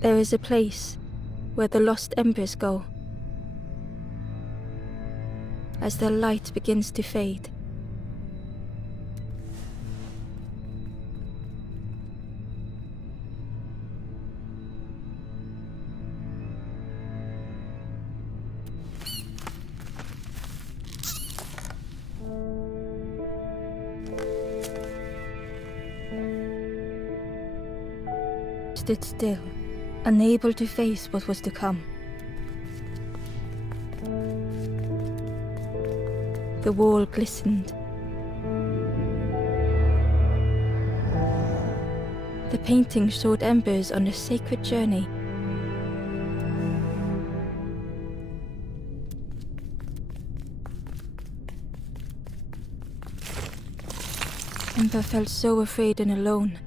There is a place where the lost embers go. As their light begins to fade, stood still, unable to face what was to come. The wall glistened. The painting showed embers on a sacred journey. Ember felt so afraid and alone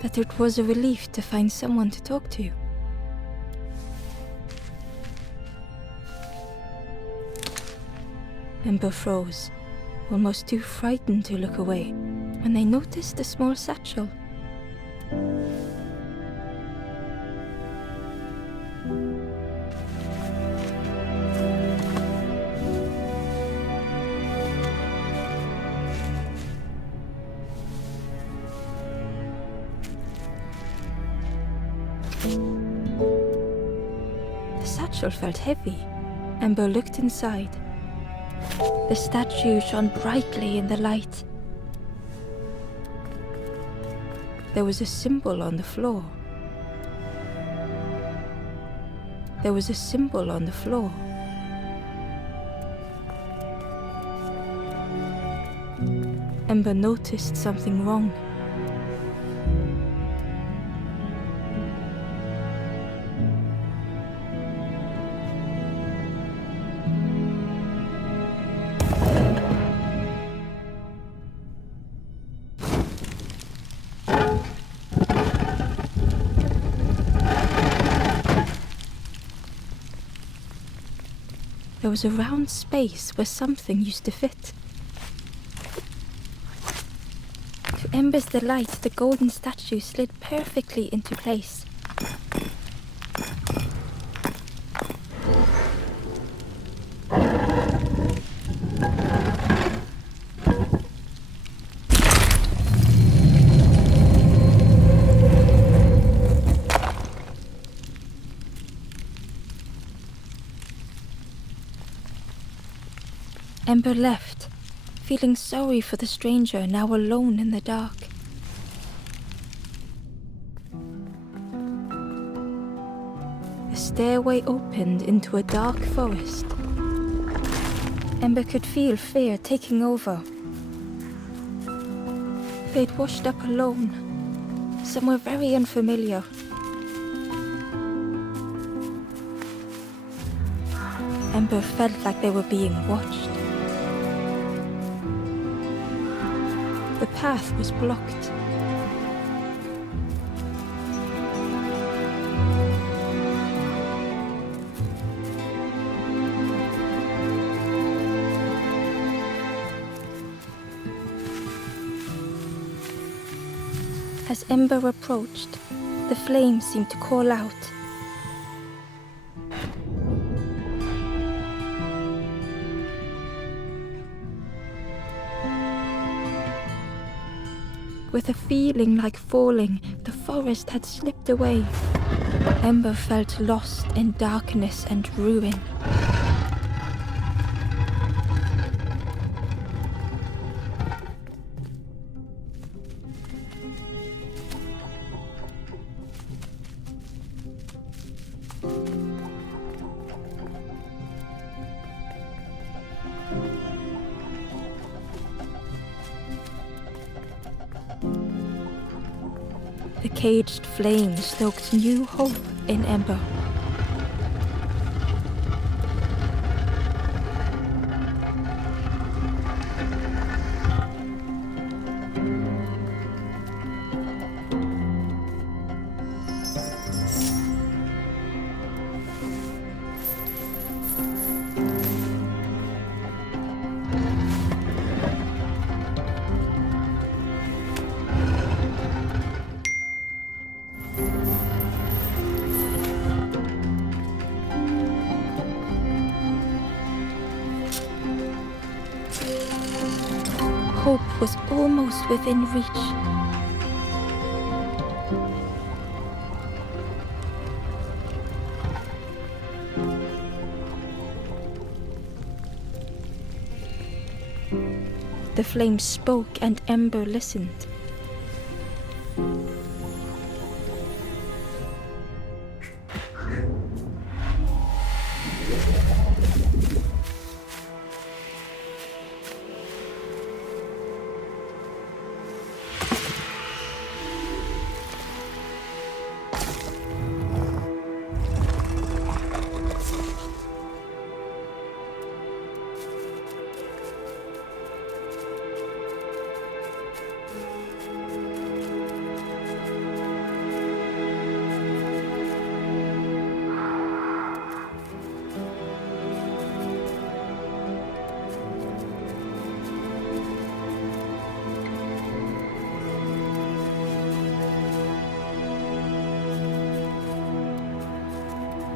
that it was a relief to find someone to talk to. Ember froze, almost too frightened to look away, when they noticed a small satchel. The satchel felt heavy. Ember looked inside. The statue shone brightly in the light. There was a symbol on the floor. There was a symbol on the floor. Ember noticed something wrong. There was a round space where something used to fit. To Ember's delight, the golden statue slid perfectly into place. Ember left, feeling sorry for the stranger now alone in the dark. The stairway opened into a dark forest. Ember could feel fear taking over. They'd washed up alone, somewhere very unfamiliar. Ember felt like they were being watched. The path was blocked. As Ember approached, the flames seemed to call out. With a feeling like falling, the forest had slipped away. Ember felt lost in darkness and ruin. The caged flame stoked new hope in Ember. almost within reach. The flame spoke and Ember listened.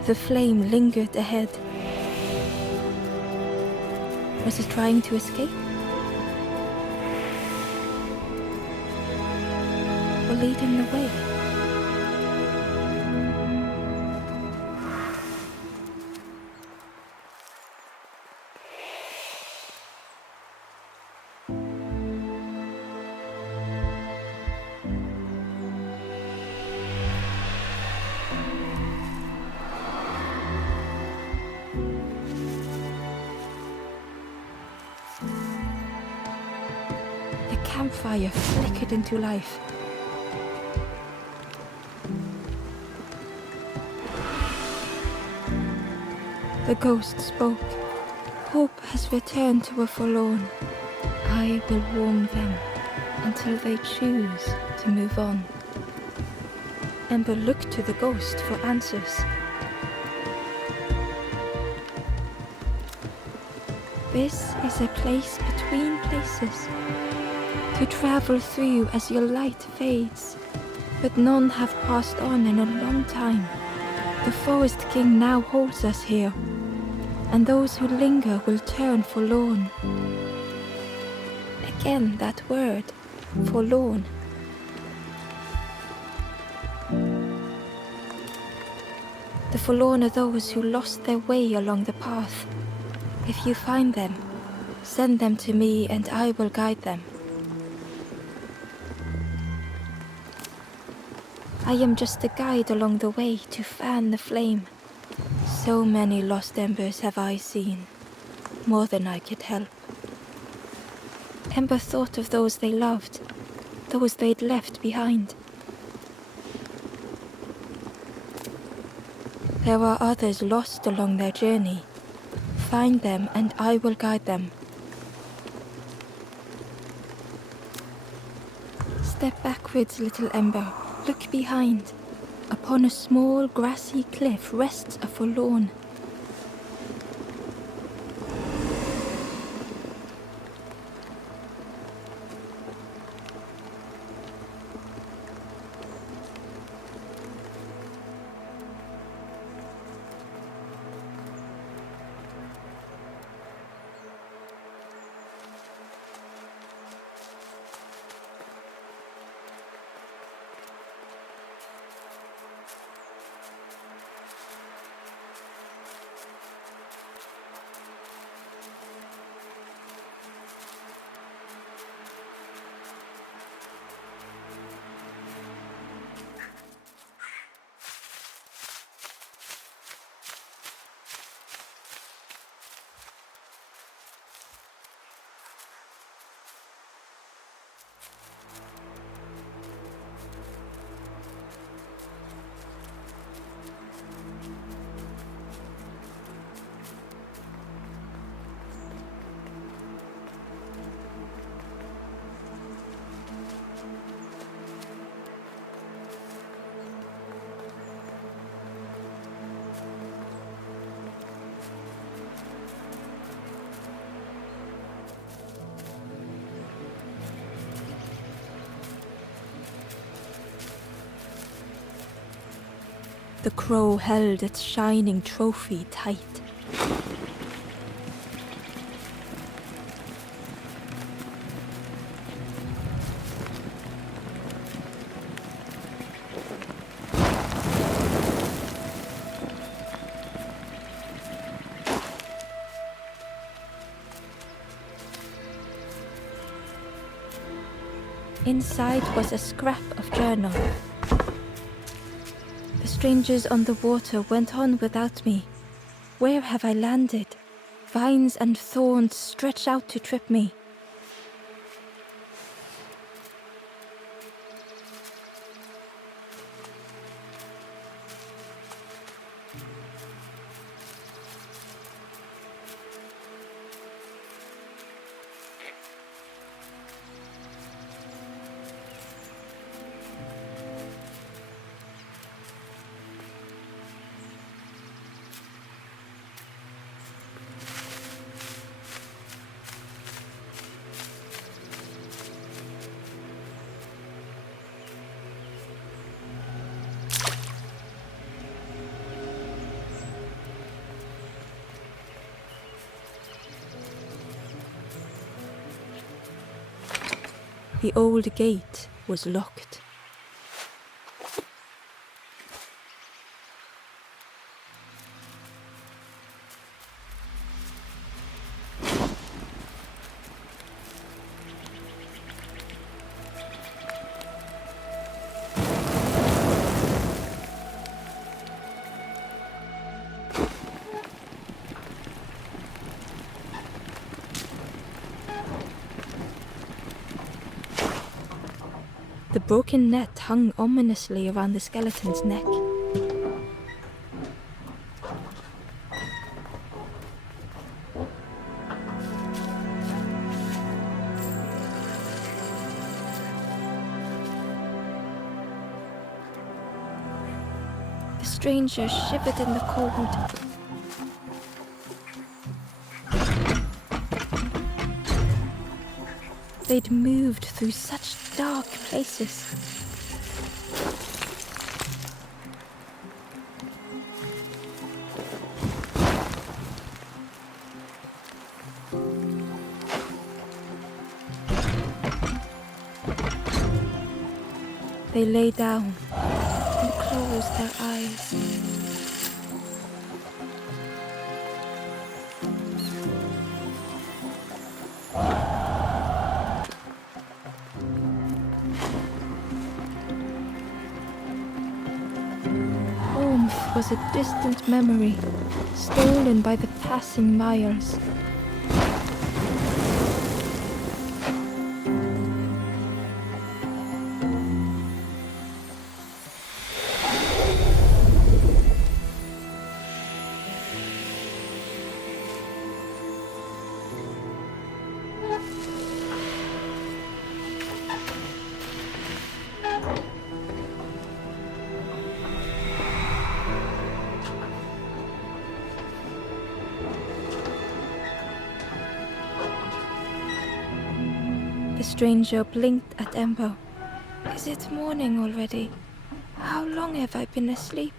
The flame lingered ahead. Was it trying to escape? Or leading the way? The campfire flickered into life. The ghost spoke. Hope has returned to a forlorn. I will warm them until they choose to move on. Ember looked to the ghost for answers. This is a place between places, to travel through as your light fades, but none have passed on in a long time. The Forest King now holds us here, and those who linger will turn forlorn. Again that word, forlorn. The forlorn are those who lost their way along the path. If you find them, send them to me and I will guide them. I am just a guide along the way to fan the flame. So many lost embers have I seen, more than I could help. Ember thought of those they loved, those they'd left behind. There are others lost along their journey. Find them and I will guide them. Step backwards, little Ember. Look behind. Upon a small grassy cliff rests a forlorn. The crow held its shining trophy tight. Inside was a scrap of journal. The strangers on the water went on without me. Where have I landed? Vines and thorns stretch out to trip me. The old gate was locked. The broken net hung ominously around the skeleton's neck. The stranger shivered in the cold. They'd moved through such dark places. They lay down and closed their eyes. Was a distant memory, stolen by the passing miles. The stranger blinked at Ember. Is it morning already? How long have I been asleep?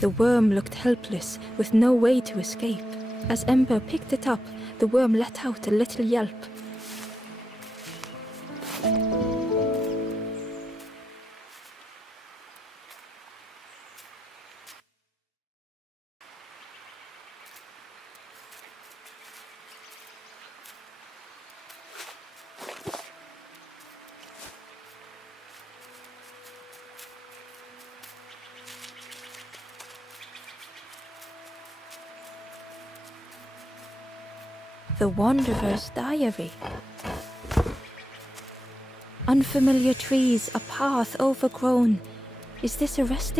The worm looked helpless, with no way to escape. As Ember picked it up, the worm let out a little yelp. The Wanderer's Diary. Unfamiliar trees, a path overgrown. Is this a resting